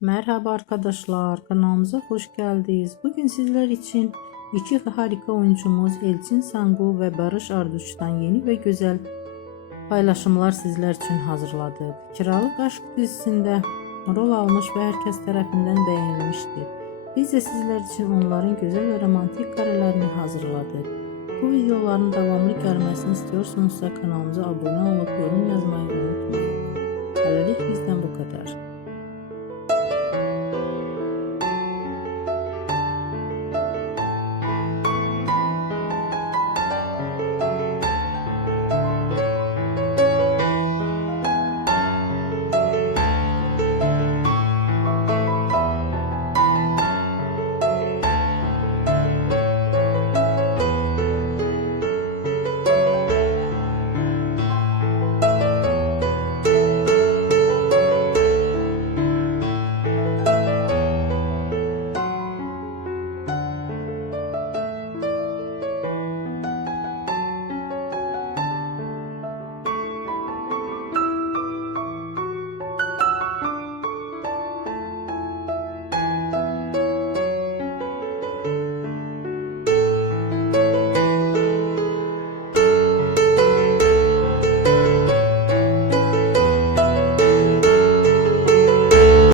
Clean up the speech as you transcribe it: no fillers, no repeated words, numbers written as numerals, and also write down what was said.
Merhaba arkadaşlar, kanalımıza hoş geldiniz. Bugün sizler için iki harika oyuncumuz Elçin Sangu ve Barış Arduç'tan yeni ve güzel paylaşımlar sizler için hazırladık. Kiralık Aşk dizisinde rol almış ve herkes tarafından beğenilmiştir. Biz de sizler için onların güzel ve romantik karelerini hazırladık. Bu videoların devamlı gelmesini istiyorsanız kanalımıza abone olup yorum yazmayı unutmayın. Hələlik bizdən